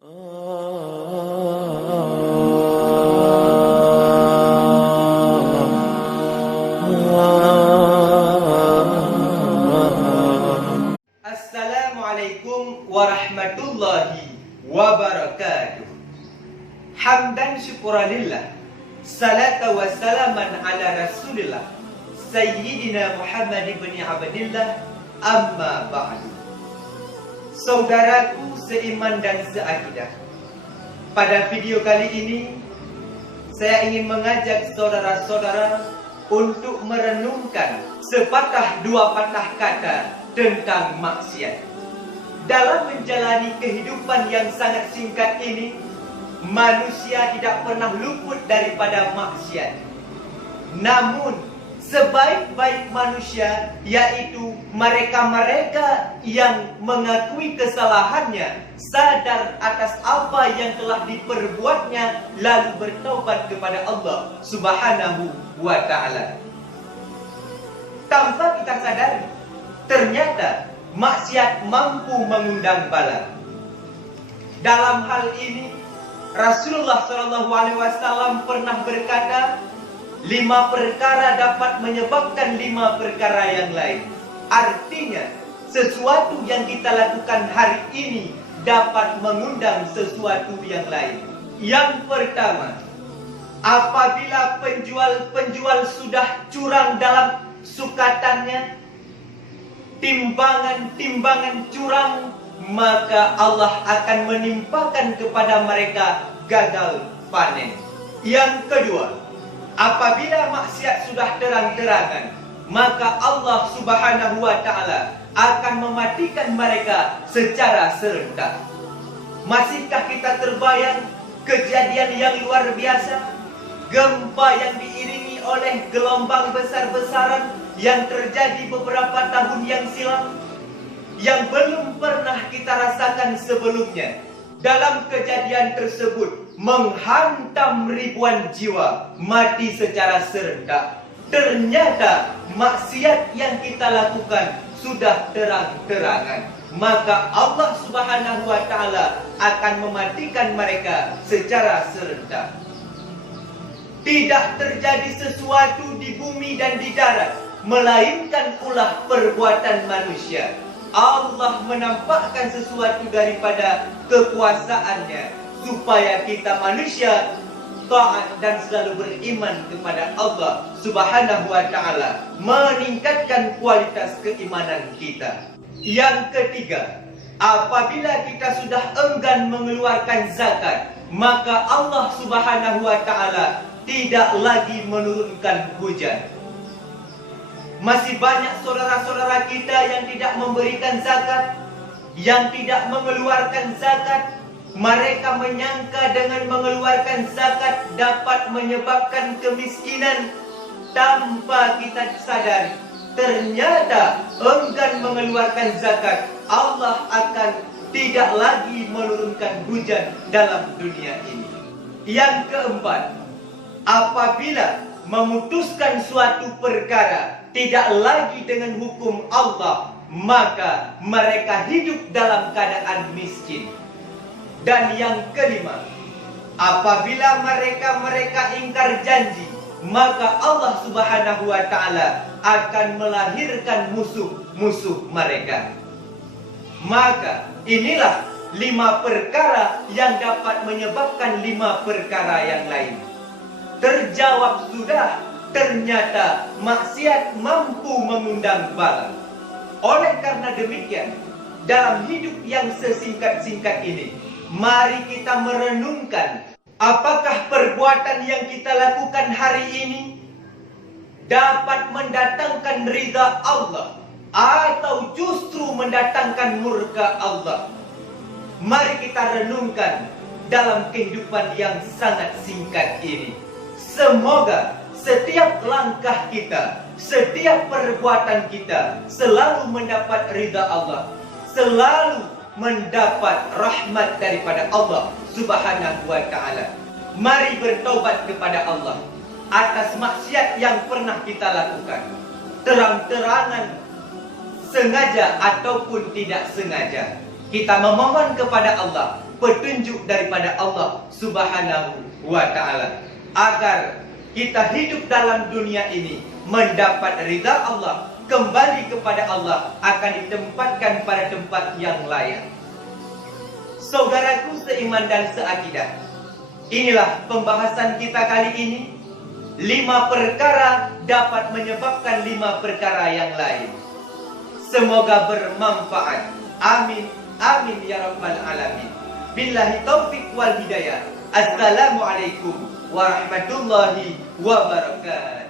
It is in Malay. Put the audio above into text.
Assalamualaikum warahmatullahi wabarakatuh. Hamdan syukuranillah, salata wa salaman ala rasulillah, Sayyidina Muhammad ibn Abdillah, amma ba'du. Saudaraku seiman dan seakidah, pada video kali ini saya ingin mengajak saudara-saudara untuk merenungkan sepatah dua patah kata tentang maksiat. Dalam menjalani kehidupan yang sangat singkat ini, manusia tidak pernah luput daripada maksiat. Namun, sebaik-baik manusia, yaitu mereka-mereka yang mengakui kesalahannya, sadar atas apa yang telah diperbuatnya, lalu bertaubat kepada Allah Subhanahu wa Ta'ala. Tanpa kita sadari, ternyata maksiat mampu mengundang bala. Dalam hal ini, Rasulullah SAW pernah berkata, 5 perkara dapat menyebabkan 5 perkara yang lain. Artinya, sesuatu yang kita lakukan hari ini dapat mengundang sesuatu yang lain. Yang pertama, apabila penjual sudah curang dalam sukatannya, timbangan curang, maka Allah akan menimpakan kepada mereka gagal panen. Yang kedua, apabila maksiat sudah terang-terangan, maka Allah Subhanahu wa Ta'ala akan mematikan mereka secara serentak. Masihkah kita terbayang kejadian yang luar biasa, gempa yang diiringi oleh gelombang besar-besaran yang terjadi beberapa tahun yang silam, yang belum pernah kita rasakan sebelumnya? Dalam kejadian tersebut menghantam ribuan jiwa mati secara serentak. Ternyata maksiat yang kita lakukan sudah terang-terangan, maka Allah Subhanahu wa Ta'ala akan mematikan mereka secara serentak. Tidak terjadi sesuatu di bumi dan di darat, melainkan ulah perbuatan manusia. Allah menampakkan sesuatu daripada kekuasaannya, supaya kita manusia taat dan selalu beriman kepada Allah Subhanahu wa Ta'ala, meningkatkan kualitas keimanan kita. Yang ketiga, apabila kita sudah enggan mengeluarkan zakat, maka Allah Subhanahu wa Ta'ala tidak lagi menurunkan hujan. Masih banyak saudara-saudara kita yang tidak memberikan zakat, yang tidak mengeluarkan zakat. Mereka menyangka dengan mengeluarkan zakat dapat menyebabkan kemiskinan. Tanpa kita sadari, ternyata enggan mengeluarkan zakat, Allah akan tidak lagi menurunkan hujan dalam dunia ini. Yang keempat, apabila memutuskan suatu perkara tidak lagi dengan hukum Allah, maka mereka hidup dalam keadaan miskin. Dan yang kelima, apabila mereka ingkar janji, maka Allah Subhanahu wa Ta'ala akan melahirkan musuh-musuh mereka. Maka inilah 5 perkara yang dapat menyebabkan 5 perkara yang lain. Terjawab sudah, ternyata maksiat mampu mengundang bala. Oleh karena demikian, dalam hidup yang sesingkat-singkat ini, mari kita merenungkan, apakah perbuatan yang kita lakukan hari ini dapat mendatangkan ridha Allah, atau justru mendatangkan murka Allah. Mari kita renungkan dalam kehidupan yang sangat singkat ini. Semoga setiap langkah kita, setiap perbuatan kita selalu mendapat ridha Allah, selalu mendapat rahmat daripada Allah Subhanahu wa Ta'ala. Mari bertaubat kepada Allah atas maksiat yang pernah kita lakukan, terang-terangan, sengaja ataupun tidak sengaja. Kita memohon kepada Allah petunjuk daripada Allah Subhanahu wa Ta'ala, agar kita hidup dalam dunia ini mendapat ridha Allah, kembali kepada Allah, akan ditempatkan pada tempat yang layak. Saudaraku seiman dan seakidah, inilah pembahasan kita kali ini. 5 perkara dapat menyebabkan 5 perkara yang lain. Semoga bermanfaat. Amin. Amin ya rabbal alamin. Billahi taufiq wal hidayah. Assalamualaikum warahmatullahi wabarakatuh.